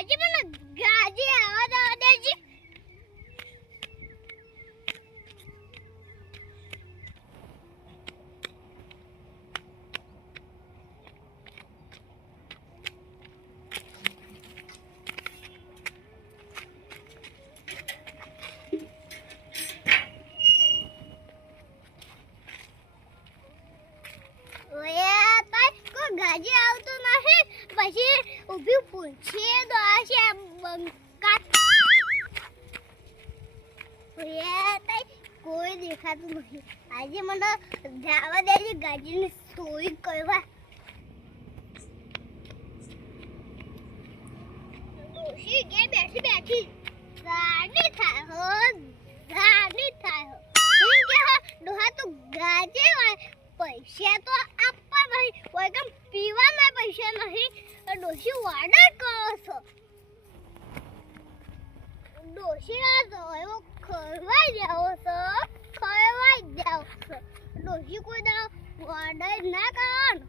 આજે મને ગાજે આવા દેજી. ગાજે આવતો નથી પછી ઊભી પૂછીએ તો આ છે બંકાત કોઈ દેખાતું નથી. આજે મને જવા દેજે ગાજીની સોય કરવા. ડોશી કે બેઠી બેઠી ગાડી થાય હો ગાડી થાય હો કે ડોહા તો ગાજે હોય પૈસા તો આપવા નહીં કોઈ કેમ પીવાના પૈસા નહીં. ડોશી ઓર્ડર કરો છો ડોશી આ તો એવો ખરવાઈ જાઓ છો ખરવાઈ જાઓ છો. ડોશી કોઈ દા ઓર્ડર ના કરવાનો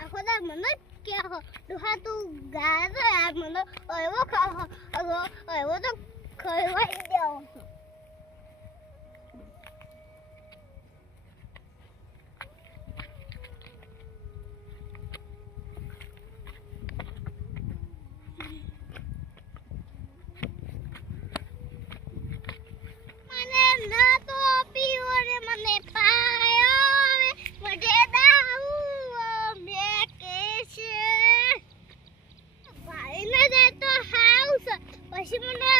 આખો દા મને જ કહો ડોહા તું ગાજો યાર મને એવો ખાવો એવો તો ખરવાઈ જાઓ છો. પછી મને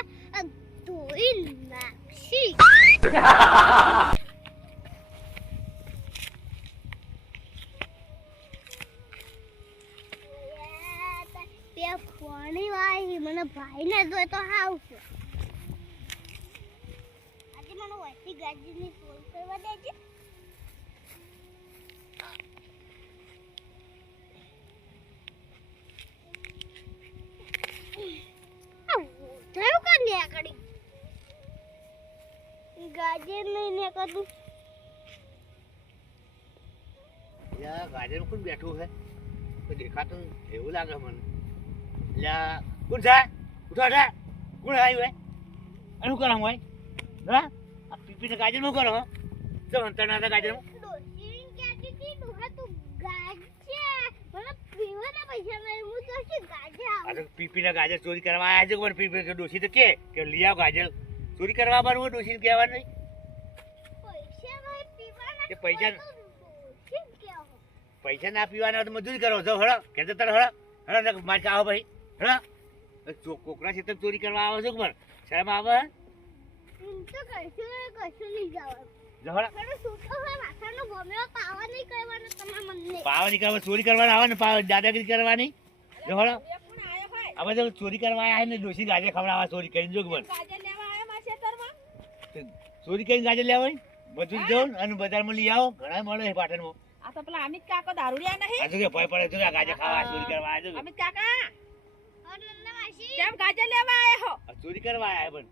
ધોઈ નાખશી. તે ફોણી વાળી મને ભાઈ ને જોઈ તો આવશે. આજે મને વચ્ચે ગાજીની ફોન કરવા દેજે. ગાજર નહીં ને કદું યા ગાજર કોણ બેઠું છે તો દેખાતું એવું લાગે મને. લ્યા કોણ છે ઉઠો ઉઠા કોણ આવ્યું હોય અને શું કરો હોય હા આ પીપીને ગાજર નું કરો તો અંતરના હતા ગાજર ડોશી કેતી હતી ડોહા તું ગાજે મને પીવાના પૈસા નહીં હું તો શું ગાજે આવું. આ તો પીપીને ગાજર ચોરી કરવા આવ્યા છે પણ પીપી કે ડોશી તો કે લઈ આવ ગાજર ચોરી કરવા આવવાનું ડોશીને કહેવાનું નહીં. પૈસા નહીં પીવાના એ પૈસા કેવો પૈસા ના પીવાના તો મજૂરી કરો છો હળો કે તારે હળો હળો માર આવો ભાઈ હળો કોકરા છે ચોરી કરવા આવો છો પણ શરમ આવે એમ તો કશું નહીં જવાનું. જહળા થોડો સૂતો હોય માથાનો ભમ્યો પાવા નહીં કરવાનો તમારા મનને પાવા નહીં કરવા ચોરી કરવાના આવે ને દાદાગીરી કરવાની જહળો હવે તો ચોરી કરવા આવ્યા ને ડોશી ગાજર ખવડાવવા ચોરી કરીને જો બોલ ચોરી કરીને ગાજર લેવાય બધું જવું અને બજારમાં લઈ આવો ઘણા મળે પાટણમાં. આ તો પેલા અમિત કાકો દારૂડિયા નહીં આજુ કે ભય પડે છે ગાજર ખાવા ચોરી કરવા આજુ અમિત કાકા નંદા માસી કેમ ગાજર લેવા આયા હો ચોરી કરવા આવ્યા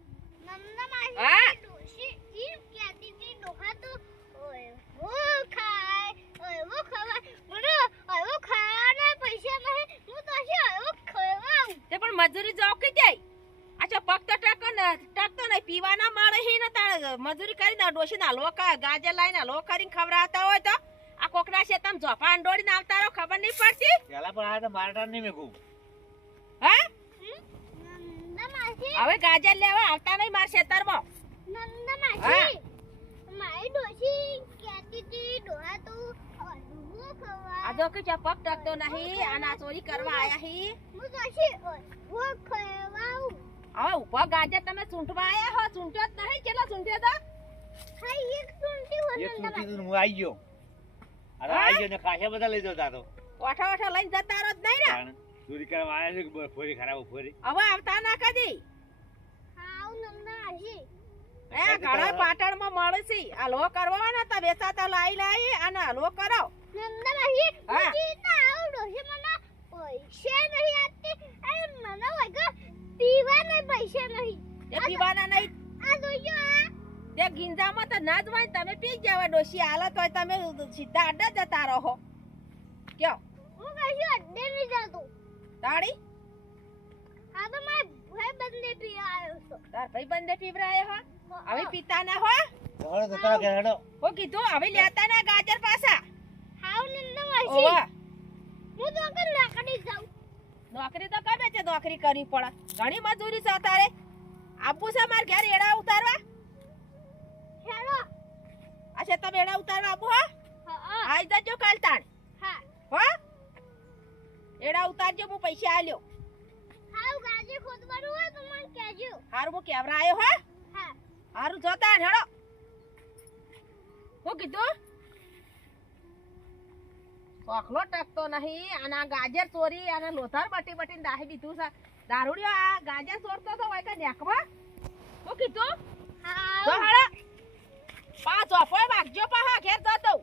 પણ નંદા માસી હા? ડોશી ઈ કહેતી હતી ડોહા તો ઓય વો ખાય ઓય વો ખવાય મને ઓય વો ખાવાના પૈસા નહીં હું તો શું ઓય વો ખવાઉં. તે પણ મજૂરી જાવ કે જાય આછો પગ તો ટકતો નહીં પીવાના મળે હી ને તાર મજૂરી કરી દે ડોશી ના લોકા ગાજર લાઈને લો કરીને ખવડાવતા હોય તો આ કોકના છે તમ જોફા અંડોડીને આવતા રહો ખબર નહીં પડતી પેલા પણ આ તો મારતા નહીં મેં કહું હા નંદા માસી હવે ગાજર લેવા આવતા નહીં માર ખેતરમાં. નંદા માસી મારી ડોશી કહેતી હતી ડોહા તો ઓય વો ખવાય આ જો કે છે પગ ટકતો નહીં અને આ ચોરી કરવા આયા હી હું તો શું ઓય વો ખવાઉં. હવે ઉપર ગાજર તમે ચૂંટવા આયા હો ચૂંટ્યો જ નહીં કેટલો ચૂંટ્યો તો હા એક સુંટી હો એક નંદા સુધી માસી હું આવી ગયો અરે આવી ગયો ને ખાસા બધા લઈ જતા તો ઓઠા ઓઠા લઈને જતા રહો જ નહીં ને ચોરી કરવા આવ્યા છે કે ફોરી ખરાબ ફોરી હવે આવતા ના કદી હાઉ નંદા માસી એ ઘણા પાટણમાં મળે છે આ લો કરવા ને તો વેચાતા લાઈ અને લો કરો નંદા માસી હા. હું ના આવું ડોશી મને પૈસા નહીં આપતી અરે મને વગર પીવાના પૈસા નહીં. એ પીવાના નહીં આ જોજો આ તે ગિંજામાં તો ના જ હોય તમે પી જાવ ડોશી હાલત હોય તમે સીધા અડ્ડા જતા રહો કયો હું કશું અડ્ડે નહીં જતું. તાળી હા તો મારે ભાઈ બંને પી આવ્યો છો તાર ભાઈ બંને પીવરાયો હો હવે પીતા ના હો હેડો તો તારા ઘેર હેડો. હો કીધું હવે લેતા ના ગાજર પાછા હાવ નંદ વાસી ઓવા હું તો કર લાકડી જાઉં નોકરી તો કમે છે નોકરી કરવી પડે ઘણી મજૂરી છે તારે આબુ છે માર ઘેર એડા ઉતારવા હેલો અચ્છા તમે એડા ઉતારવા આબુ હો હા આઈ જજો કાલ તાણ હા હો એડા ઉતારજો હું પૈસા આલ્યો હાવ ગાજે ખોદવાનું હોય તો મને કહેજો હારું હું કેવરાયો હો હા હારું જોતા હેડો હું કીધું ચોખલો ટકતો નહીં આના ગાજર ચોરી આના લોથાર બટી બટીને દાહી દીધું છે દારૂડિયો આ ગાજર ચોરતો તો હોય કે નેકમાં હું કીધું તો હાવ હાડા પાંચ ઓફોય વાગજો પાહા ઘેર જતો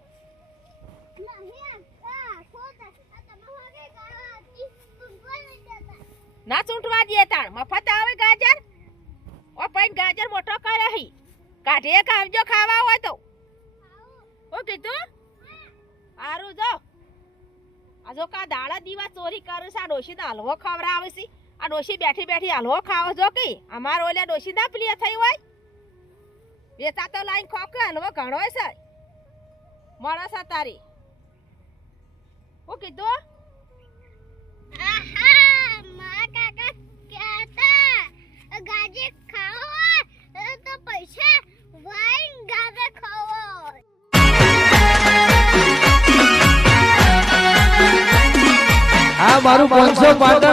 નહીં આ ખોદા આ તમે વાગે ગાતી તું કોઈ નહીં દેતા ના ચૂંટવા દે તાણ મફત આવે ગાજર ઓ પૈન ગાજર મોટો કરે હી કાઢે કાવજો ખાવા હોય તો હું કીધું હારું જો આ જો કા દાડા દીવા ચોરી કરે છે આ ડોશી ને હલવો ખવડાવે છે આ ડોશી બેઠી બેઠી હલવો ખાવો જો કે અમાર ઓલે ડોશી ના પ્રિય થઈ હોય વેચા તો લાઈન ખોકે હલવો ઘણો છે મળે છે તારી હું કીધું આહા મારા કાકા કહેતા ગાજે ખાઓ તો પૈસા વાઈન ગાજર ખાઓ આ મારું 500 પાટણ